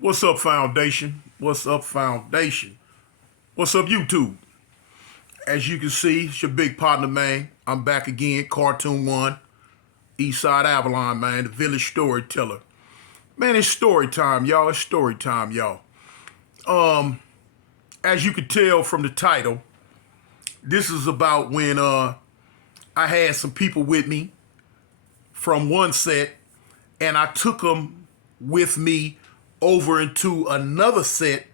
What's up, Foundation? What's up, Foundation? What's up, YouTube? As you can see, it's your big partner, man. I'm back again, Cartoon One, Eastside Avalon, man, the village storyteller. Man, it's story time, y'all. It's story time, y'all. As you can tell from the title, this is about when I had some people with me from one set, and I took them with me over into another set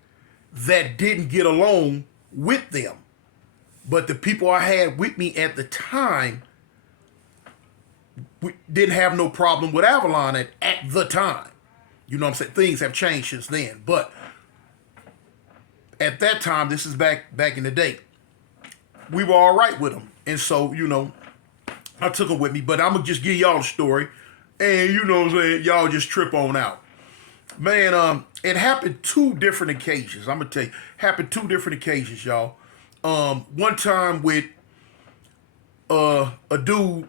that didn't get along with them. But the people I had with me at the time didn't have no problem with Avalon at the time. You know what I'm saying? Things have changed since then. But at that time, this is back in the day, we were all right with them. And so, I took them with me. But I'm going to just give y'all the story. And you know what I'm saying? Y'all just trip on out. Man, it happened two different occasions. I'm going to tell you. Happened two different occasions, y'all. One time with a dude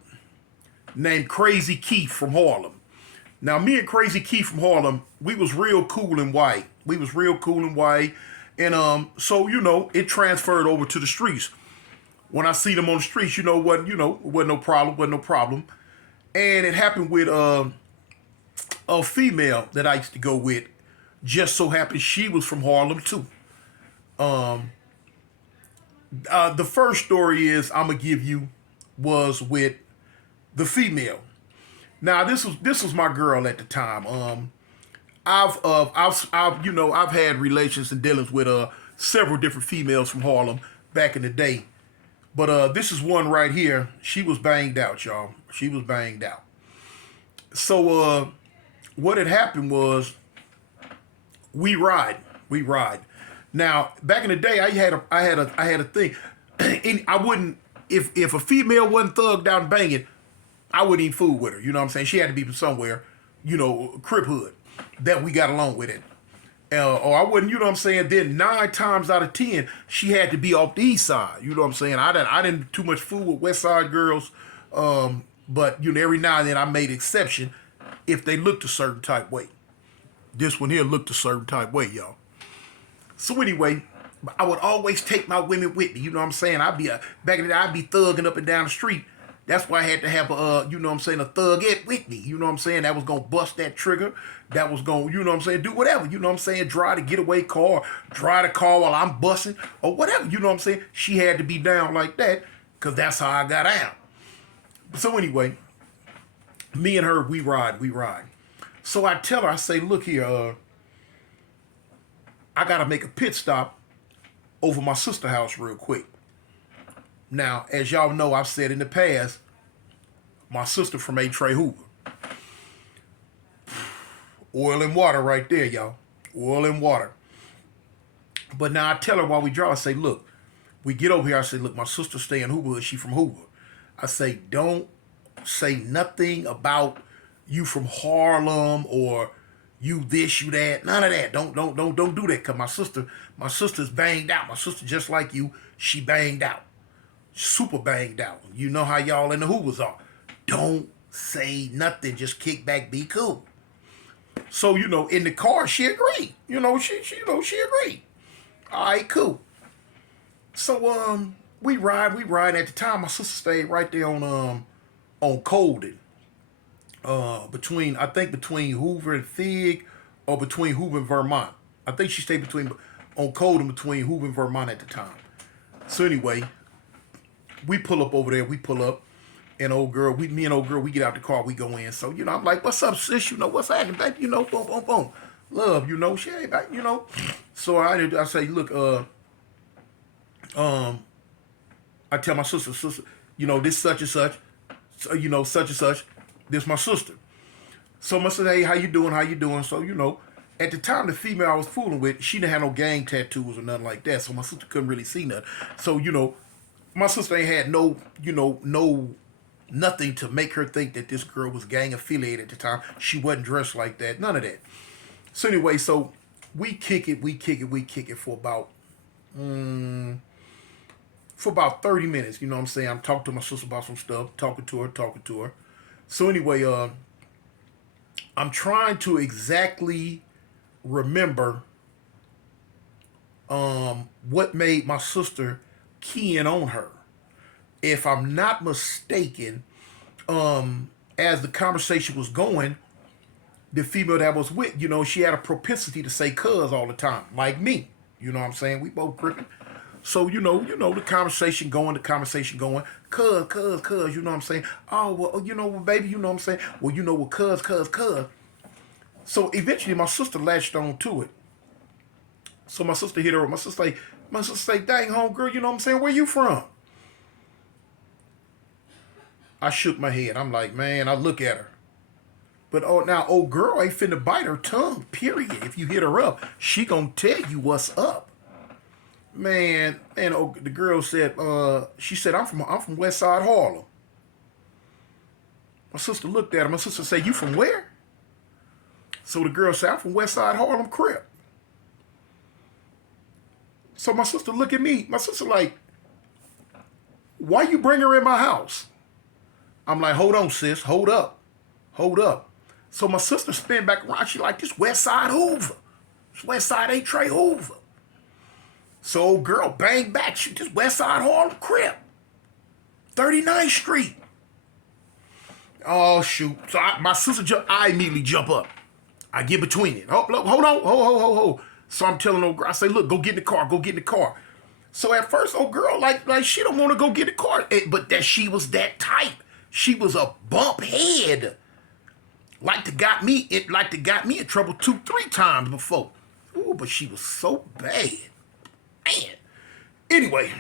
named Crazy Keith from Harlem. Now, me and Crazy Keith from Harlem, we was real cool and white. We was real cool and white. And so, it transferred over to the streets. When I see them on the streets, wasn't no problem. And it happened with a female that I used to go with. Just so happened she was from Harlem too. The first story is I'm gonna give you was with the female. Now this was my girl at the time. I've had relations and dealings with several different females from Harlem back in the day, but this is one right here. She was banged out, y'all. She was banged out. So what had happened was we ride. Now back in the day, I had a thing. And I wouldn't if a female wasn't thugged out and banging, I wouldn't eat food with her. You know what I'm saying? She had to be from somewhere, crib hood that we got along with it. Or I wouldn't, you know what I'm saying? Then 9 times out of 10, she had to be off the east side. You know what I'm saying? I didn't too much fool with west side girls, but every now and then I made exception if they looked a certain type way. This one here looked a certain type way, y'all. So anyway, I would always take my women with me. You know what I'm saying? Back in the day, I'd be thugging up and down the street. That's why I had to have a thugette with me. You know what I'm saying? That was gonna bust that trigger. That was gonna, do whatever. You know what I'm saying? Drive the getaway car, drive the car while I'm busting or whatever. You know what I'm saying? She had to be down like that because that's how I got out. So anyway, me and her, we ride. So I tell her, I say, look here, I gotta make a pit stop over my sister house real quick. Now, as y'all know, I've said in the past, my sister from A. Trey Hoover. Oil and water right there, y'all. Oil and water. But now I tell her while we drive, I say, look, we get over here, I say, look, my sister stay in Hoover, she from Hoover. I say, don't say nothing about you from Harlem or you this, you that. None of that. Don't do that. Cause my sister's banged out. My sister just like you, she banged out. Super banged out. You know how y'all in the Hoovers are. Don't say nothing. Just kick back, be cool. So, in the car, she agreed. She agreed. All right, cool. So, we ride. At the time, my sister stayed right there on Colden. Between Hoover and Fig, or between Hoover and Vermont. I think she stayed on Colden between Hoover and Vermont at the time. So anyway, we pull up over there. We pull up, and me and old girl, we get out the car. We go in. So I'm like, "What's up, sis? What's happening, baby? Boom, boom, boom. Love, she ain't back, So I say, look, I tell my sister, this such and such, such and such. This my sister. So I said, hey, how you doing? So at the time, the female I was fooling with, she didn't have no gang tattoos or nothing like that. So my sister couldn't really see nothing. So my sister ain't had nothing to make her think that this girl was gang affiliated at the time. She wasn't dressed like that. None of that. So anyway, so we kick it for about 30 minutes. You know what I'm saying? I'm talking to my sister about some stuff, talking to her. So anyway, I'm trying to exactly remember what made my sister key in on her. If I'm not mistaken, as the conversation was going, the female that was with, she had a propensity to say cuz all the time, like me. You know what I'm saying? We both crippin'. So, the conversation going, cuz, you know what I'm saying? Oh, well, baby, you know what I'm saying? Well, well, cuz. So eventually my sister latched on to it. So my sister hit her up. My sister say, dang, homegirl, you know what I'm saying? Where you from? I shook my head. I'm like, man, I look at her. But now old girl ain't finna bite her tongue, period. If you hit her up, she gonna tell you what's up. Man, and the girl said, she said, I'm from West Side Harlem. My sister looked at her. My sister said, you from where? So the girl said, I'm from West Side Harlem Crip. So my sister look at me. My sister like, why you bring her in my house? I'm like, hold on, sis. Hold up. So my sister spin back around. She like, this West Side Hoover. This West Side ain't Trey Hoover. So old girl bang back. She just West Side Harlem Crip. 39th Street. Oh, shoot. So my sister, I immediately jump up. I get between it. Hold on. Ho. So I'm telling old girl, I say, look, go get in the car. So at first, old girl, like she don't want to go get in the car. But that she was that type. She was a bump head. Like to got me in trouble 2-3 times before. Ooh, but she was so bad. Man. Anyway.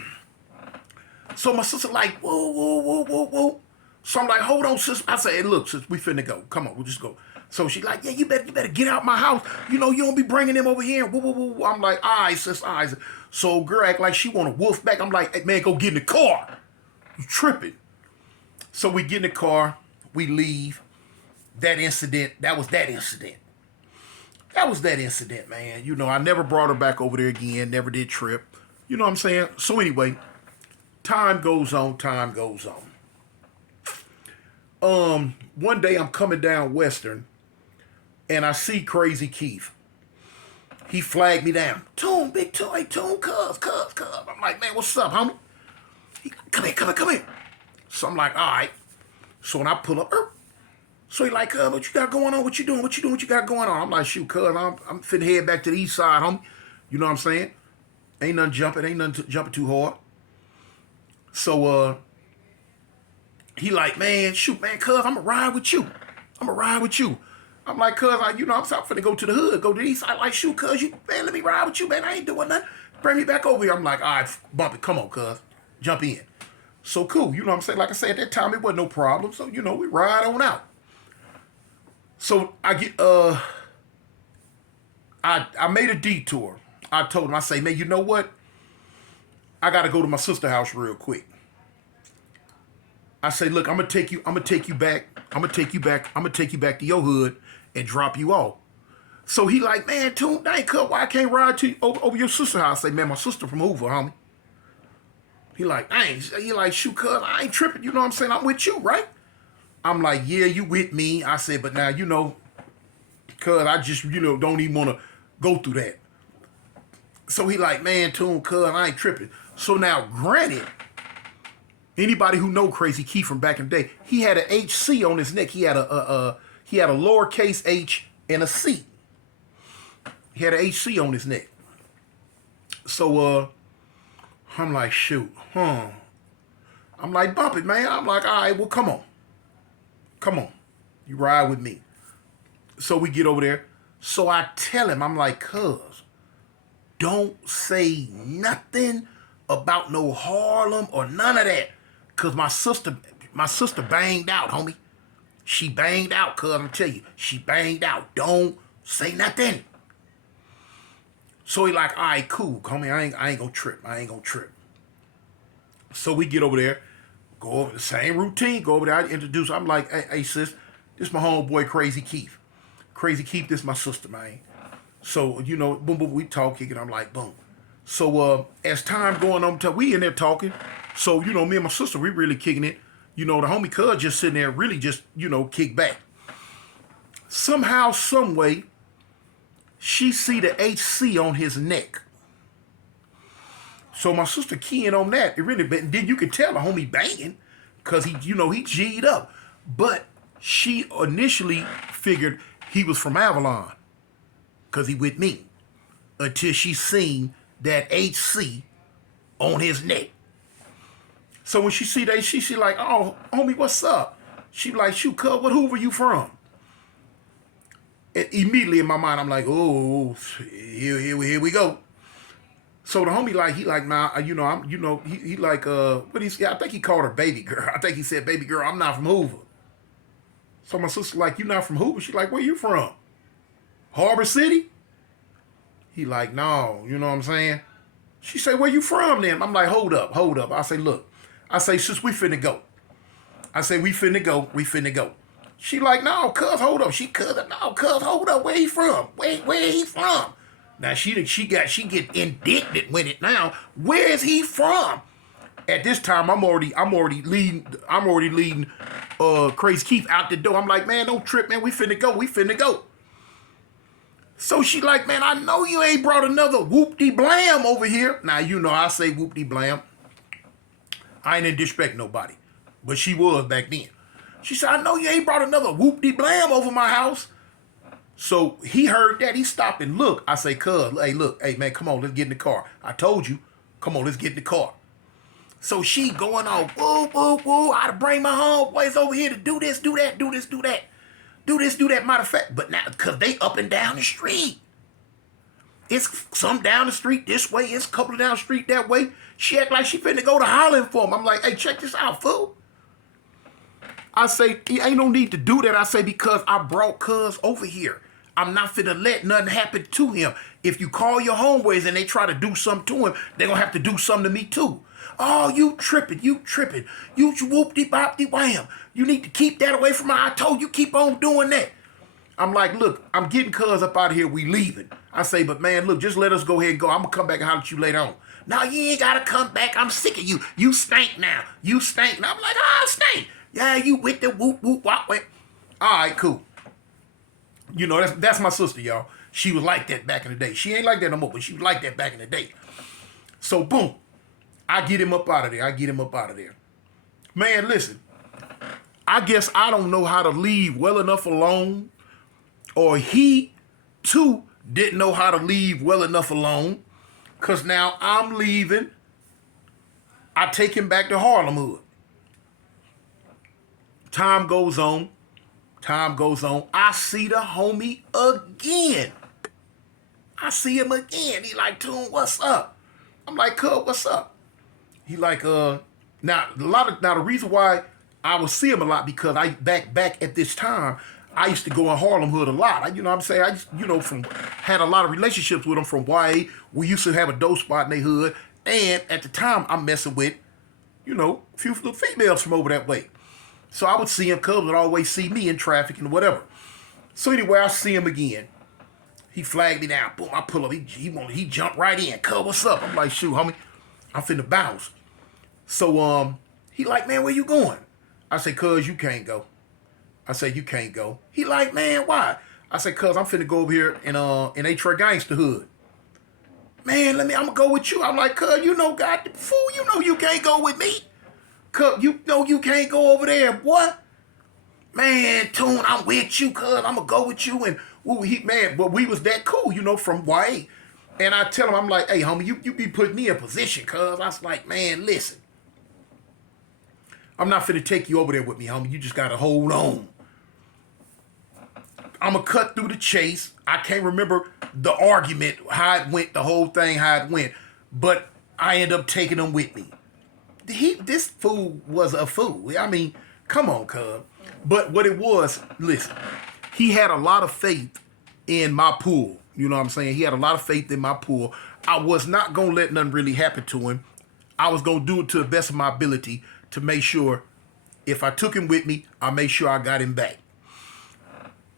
So my sister like, whoa. So I'm like, hold on, sis. I say, hey, look, sis, we finna go. Come on, we'll just go. So she like, yeah, you better get out my house. You don't be bringing them over here. Woo. I'm like, all right, sis, all right. So girl act like she want to wolf back. I'm like, hey, man, go get in the car. You tripping. So we get in the car. We leave. That was that incident. That was that incident, man. I never brought her back over there again. Never did trip. You know what I'm saying? So anyway, time goes on. One day I'm coming down Western, and I see Crazy Keith. He flagged me down. Tune, big toy, hey, Tune, cuz. I'm like, man, what's up, homie? He, come here. So I'm like, all right. So when I pull up, so he like, cuz, what you got going on? What you doing? What you got going on? I'm like, shoot, cuz, I'm finna head back to the east side, homie. You know what I'm saying? Ain't nothing jumping too hard. So, he like, man, shoot, man, cuz, I'ma ride with you. I'm like, cuz, I'm finna go to the hood, go to the east side. Like, shoot, cuz, man, let me ride with you, man. I ain't doing nothing. Bring me back over here. I'm like, all right, bump it. Come on, cuz. Jump in. So cool. You know what I'm saying? Like I said, at that time, it wasn't no problem. So, we ride on out. So I get, I made a detour. I told him, I say, man, you know what? I got to go to my sister's house real quick. I say, look, I'm gonna take you back to your hood and drop you off. So he like, man, Tune, dang, cuz, why I can't ride to over your sister's house? I say, man, my sister from Hoover, homie. He like, shoot, cuz, I ain't tripping, you know what I'm saying? I'm with you, right? I'm like, yeah, you with me. I said, but now, cuz, I just, don't even want to go through that. So he like, man, Tune, cuz, I ain't tripping. So now, granted, anybody who know Crazy Keith from back in the day, he had an HC on his neck. He had a lowercase h and a C. He had an HC on his neck. So I'm like, shoot, I'm like, bump it, man. I'm like, all right, well, come on, you ride with me. So we get over there. So I tell him, I'm like, cuz, don't say nothing about no Harlem or none of that. Cause my sister banged out, homie. She banged out, cuz, I'm tell you. She banged out. Don't say nothing. So he like, all right, cool, homie. I ain't gonna trip. So we get over there, go over the same routine, go over there, I introduce her. I'm like, hey sis, this my homeboy Crazy Keith. Crazy Keith, this my sister, man. So, boom, we talk, kicking. I'm like, boom. So as time going on, we in there talking. So, me and my sister, we really kicking it. The homie cuz just sitting there really just, kick back. Somehow, some way, she see the HC on his neck. So my sister keying on that. It really, but then you could tell the homie banging, cause he, he G'd up. But she initially figured he was from Avalon, cause he with me. Until she seen that HC on his neck. So when she see that, she like, oh, homie, what's up? She like, shoot, cuz, what Hoover you from? And immediately in my mind, I'm like, oh, here we go. So the homie like, he like, nah, he like, what he say? I think he called her baby girl. I think he said, baby girl, I'm not from Hoover. So my sister like, you not from Hoover? She like, where you from? Harbor City? He like, no, you know what I'm saying? She say, where you from then? I'm like, hold up. I say, look. I say, sis, we finna go. I say, we finna go. She like, no, cuz, hold up. No, cuz, hold up. Where he from? Where he from? Now she get indignant with it now. Where is he from? At this time, I'm already leading Crazy Keith out the door. I'm like, man, don't trip, man. We finna go. So she like, man, I know you ain't brought another whoop-de-blam over here. Now, I say whoop-de-blam. I ain't disrespect nobody. But she was back then. She said, I know you ain't brought another whoop-de-blam over my house. So he heard that. He stopped and looked. I say, cuz, hey, man, come on, let's get in the car. I told you, come on, let's get in the car. So she going on, woo. I to bring my homeboys over here to do this, do that. Matter of fact, but now, because they up and down the street. It's some down the street this way. It's a couple down the street that way. She act like she finna go to Harlem for him. I'm like, hey, check this out, fool. I say, ain't no need to do that. I say, because I brought cuz over here. I'm not finna let nothing happen to him. If you call your homeboys and they try to do something to him, they're gonna have to do something to me too. Oh, you tripping. You whoop-de-bop-de-wham. You need to keep that away from her. I told you, keep on doing that. I'm like, look, I'm getting cuz up out of here. We leaving. I say, but man, look, just let us go ahead and go. I'm going to come back and holler at you later on. No, you ain't got to come back. I'm sick of you. You stink now. I'm like, oh, stink. Yeah, you with the whoop-whoop-wop. All right, cool. That's my sister, y'all. She was like that back in the day. She ain't like that no more, but she was like that back in the day. So, boom. I get him up out of there. Man, listen. I guess I don't know how to leave well enough alone, or he, too, didn't know how to leave well enough alone, because now I'm leaving. I take him back to Harlem Hood. Time goes on. I see the homie again. He like, Tune, what's up? I'm like, cuz, what's up? He like, now the reason why I would see him a lot, because I back at this time, I used to go in Harlem Hood a lot. Had a lot of relationships with them from YA. We used to have a dope spot in their hood. And at the time, I'm messing with, a few little females from over that way. So I would see him, cuz would always see me in traffic and whatever. So anyway, I see him again. He flagged me down. Boom, I pull up. He jumped right in. Cuz, what's up? I'm like, shoot, homie, I'm finna bounce. So he like, man, where you going? I say, cuz, you can't go. He like, man, why? I say, cuz, I'm finna go over here in A-Tra Gangsta Hood. Man, I'm gonna go with you. I'm like, cuz, God, fool, you can't go with me. Cuz, you can't go over there, boy. Man, Tune, I'm with you, cuz, I'm gonna go with you. And but we was that cool, from YA. And I tell him, I'm like, hey, homie, you be putting me in position, cuz. I was like, man, listen. I'm not finna take you over there with me, homie. You just gotta hold on. I'm gonna cut through the chase. I can't remember the argument, how it went, the whole thing, how it went. But I end up taking him with me. This fool was a fool. I mean, come on, cuz. But what it was, listen, he had a lot of faith in my pool. You know what I'm saying? He had a lot of faith in my pool. I was not gonna let nothing really happen to him. I was gonna do it to the best of my ability to make sure if I took him with me, I made sure I got him back.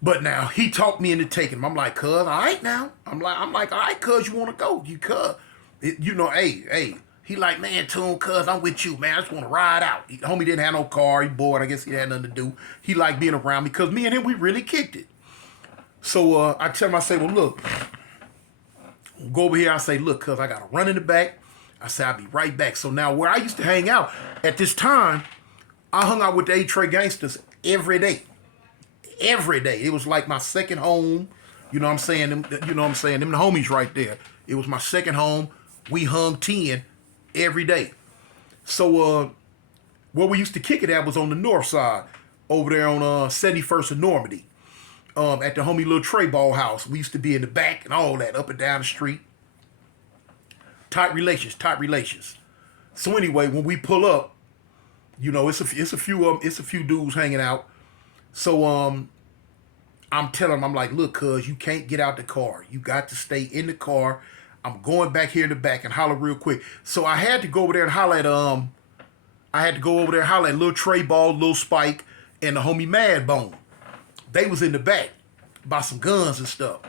But now he talked me into taking him. I'm like, cuz, all right now. I'm like, all right, cuz, you want to go? You cuz, hey. He like, man, Tune, cuz, I'm with you, man. I just want to ride out. Homie didn't have no car. He bored. I guess he had nothing to do. He liked being around me because me and him, we really kicked it. So I tell him, I say, well, look, Go over here. I say, look, cuz I got to run in the back. I say, I'll be right back. So now where I used to hang out at this time, I hung out with the A-Tray gangsters every day. Every day. It was like my second home. You know what I'm saying? You know what I'm saying? Them the homies right there. It was my second home. We hung 10 every day. So where we used to kick it at was on the north side, over there on 71st and Normandy. At the homie little Trey Ball house. We used to be in the back and all that, up and down the street. Tight relations. So anyway, when we pull up, you know, it's a few dudes hanging out. So I'm telling them, I'm like, look, cuz you can't get out the car. You got to stay in the car. I'm going back here in the back and holler real quick. So I had to go over there and holler at Lil Trey Ball, Lil Spike, and the homie Mad Bone. They was in the back by some guns and stuff.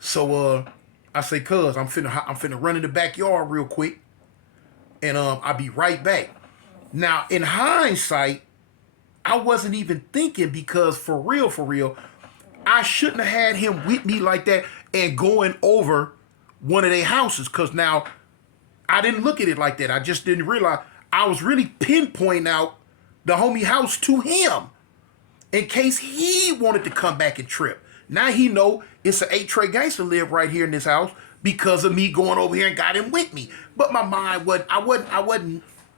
So I say, cuz I'm finna run in the backyard real quick, and I'll be right back. Now in hindsight, I wasn't even thinking, because for real, I shouldn't have had him with me like that and going over one of their houses, because now I didn't look at it like that. I just didn't realize I was really pinpointing out the homie house to him in case he wanted to come back and trip. Now he know it's an A-Tray gangster live right here in this house because of me going over here and got him with me. But my mind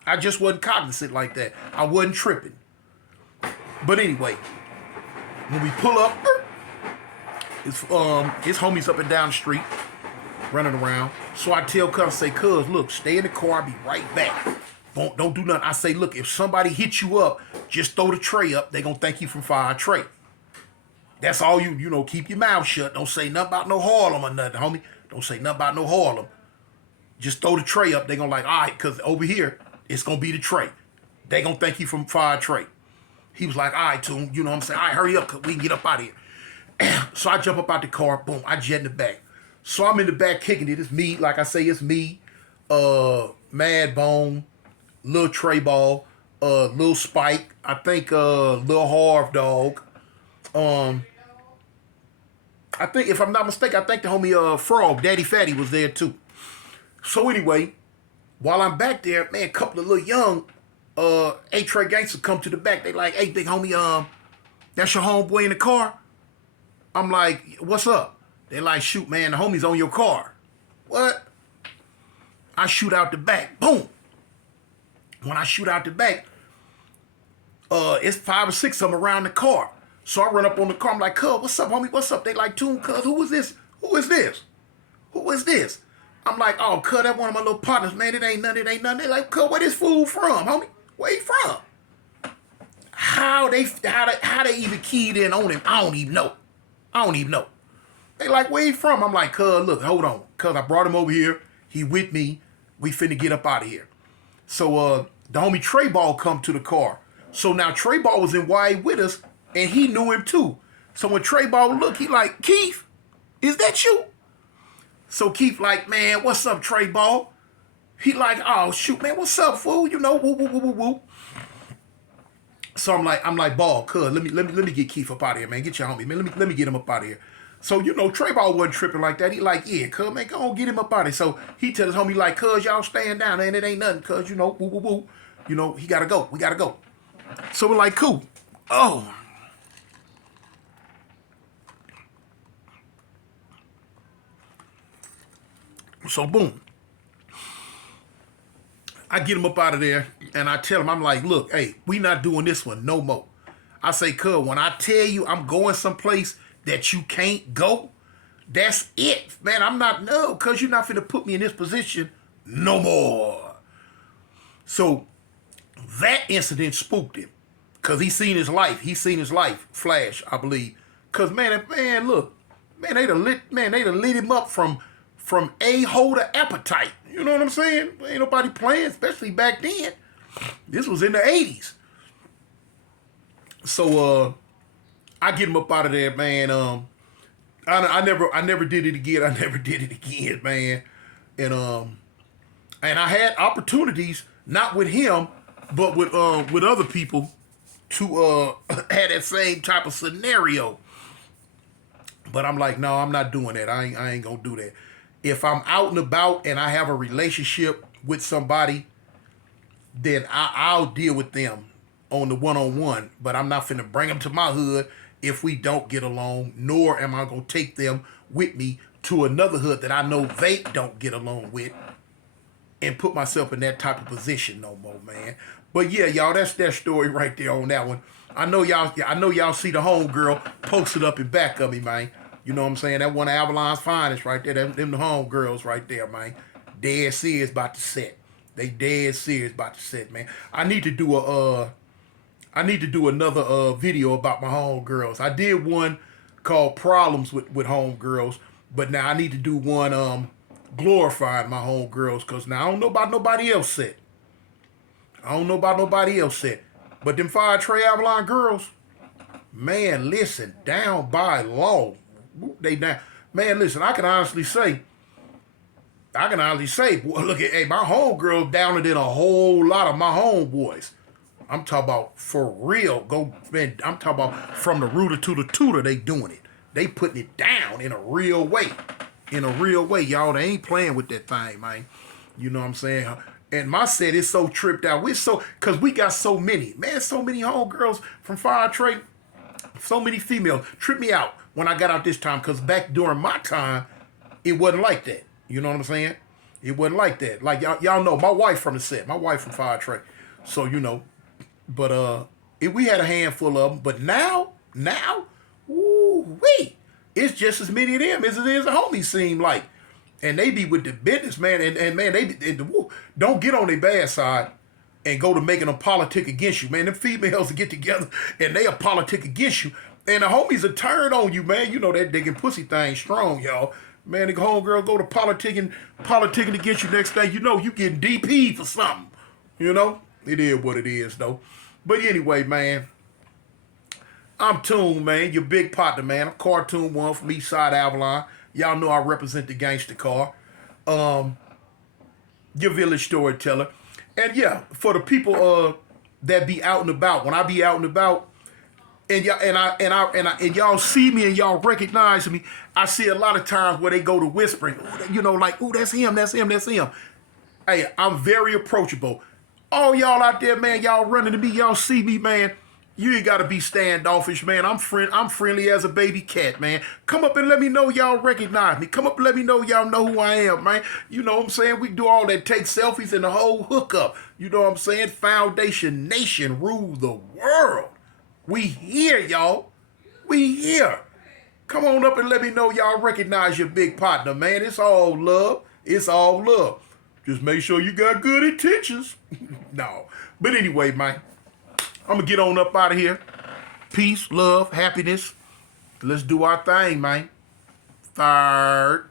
I just wasn't cognizant like that. I wasn't tripping. But anyway, when we pull up, his homies up and down the street running around. So I tell cuz, say, cuz, look, stay in the car, I'll be right back. Don't do nothing. I say, look, if somebody hits you up, just throw the tray up. They gonna thank you from Fire Tray. That's all you know, keep your mouth shut. Don't say nothing about no Harlem or nothing, homie. Don't say nothing about no Harlem. Just throw the tray up. They gonna like, all right, cause over here, it's gonna be the tray. They gonna thank you from Fire Tray. He was like, all right, Toon, you know what I'm saying? All right, hurry up, cause we can get up out of here. So I jump up out the car, boom, I jet in the back. So I'm in the back kicking it. It's me, like I say, it's me, Mad Bone, Lil Trey Ball, Lil Spike, I think Lil Harv Dog. I think, if I'm not mistaken, I think the homie Frog, Daddy Fatty, was there too. So anyway, while I'm back there, man, a couple of little young A-Tray gangsters come to the back. They like, hey, big homie, that's your homeboy in the car? I'm like, what's up? They like, shoot, man, the homie's on your car. What? I shoot out the back. Boom. When I shoot out the back, it's 5 or 6 of them around the car. So I run up on the car. I'm like, cuz, what's up, homie? What's up? They like, Toon, cuz, who is this? Who is this? Who is this? I'm like, oh, cuz, that's one of my little partners, man. It ain't nothing. They like, cuz, where this fool from, homie? Where he from? How they even keyed in on him, I don't even know. They like, where he from? I'm like, cuz, look, hold on. Cuz, I brought him over here. He with me. We finna get up out of here. So the homie Trey Ball come to the car. So now Trey Ball was in YA with us, and he knew him too. So when Trey Ball looked, he like, Keith, is that you? So Keith like, man, what's up, Trey Ball? He like, oh shoot, man, what's up, fool? You know, woo, woo, woo, woo, woo. So I'm like, Ball, cuz, let me get Keith up out of here, man. Get your homie, man. Let me get him up out of here. So, you know, Trey Ball wasn't tripping like that. He like, yeah, cuz, man, go on, get him up out of here. So he tell his homie like, cuz, y'all stand down, and it ain't nothing, cuz, you know, woo, woo, woo. You know, he gotta go. We gotta go. So we're like, cool. Oh. So boom. I get him up out of there, and I tell him, I'm like, look, hey, we not doing this one no more. I say, cuz, when I tell you I'm going someplace that you can't go, that's it. Man, I'm not, no, cuz you're not finna put me in this position no more. So that incident spooked him, cuz he seen his life flash, I believe. Cuz man, look, man, they done lit him up from a-hole to appetite. You know what I'm saying? Ain't nobody playing, especially back then. This was in the 80s. So I get him up out of there, man. I never did it again. Man. And I had opportunities, not with him, but with other people, to have that same type of scenario. But I'm like, no, I'm not doing that. I ain't gonna do that. If I'm out and about and I have a relationship with somebody, then I'll deal with them on the one-on-one. But I'm not finna bring them to my hood if we don't get along, nor am I gonna take them with me to another hood that I know they don't get along with and put myself in that type of position no more, man. But yeah, y'all, that's that story right there on that one. I know y'all see the homegirl posted up in back of me, man. You know what I'm saying? That one of Avalon's finest right there. Them the homegirls right there, man. Dead serious about to set. They dead serious about to set, man. I need to do another video about my homegirls. I did one called Problems with Homegirls, but now I need to do one glorifying my homegirls, because now I don't know about nobody else set. But them Fire Trey Avalon girls, man, listen, down by law. They down. Man, listen, I can honestly say, boy, look at, hey, my homegirl downer than a whole lot of my homeboys. I'm talking about for real. Man, I'm talking about from the rooter to the tutor, they doing it. They putting it down in a real way. Y'all. They ain't playing with that thing, man. You know what I'm saying? And my set is so tripped out. Cause we got so many homegirls from Fire Trade, so many females. Tripped me out when I got out this time, cause back during my time, it wasn't like that. You know what I'm saying? It wasn't like that. Like y'all know, my wife from the set, my wife from Fire Trade. So, you know, but we had a handful of them. But now, ooh wee, it's just as many of them as it is a homie seem like. And they be with the business, man. And man, don't get on their bad side and go to making them politic against you, man. Them females get together and they a politic against you. And the homies are turned on you, man. You know that digging pussy thing strong, y'all. Man, the homegirl go to politicking against you. Next thing you know, you getting DP for something. You know? It is what it is, though. But anyway, man, I'm Toon, man. Your big partner, man. I'm Cartoon One from Eastside Avalon. Y'all know I represent the gangster car. Your village storyteller. And yeah, for the people that be out and about, when I be out and about, and y'all see me and y'all recognize me, I see a lot of times where they go to whispering, you know, like, ooh, that's him. Hey, I'm very approachable. All y'all out there, man, y'all running to me, y'all see me, man. You ain't gotta be standoffish, man. I'm friendly as a baby cat, man. Come up and let me know y'all recognize me. Come up and let me know y'all know who I am, man. You know what I'm saying? We do all that, take selfies and the whole hookup. You know what I'm saying? Foundation Nation rule the world. We here, y'all. We here. Come on up and let me know y'all recognize your big partner, man. It's all love. Just make sure you got good intentions. No. But anyway, man, I'm going to get on up out of here. Peace, love, happiness. Let's do our thing, man. Third.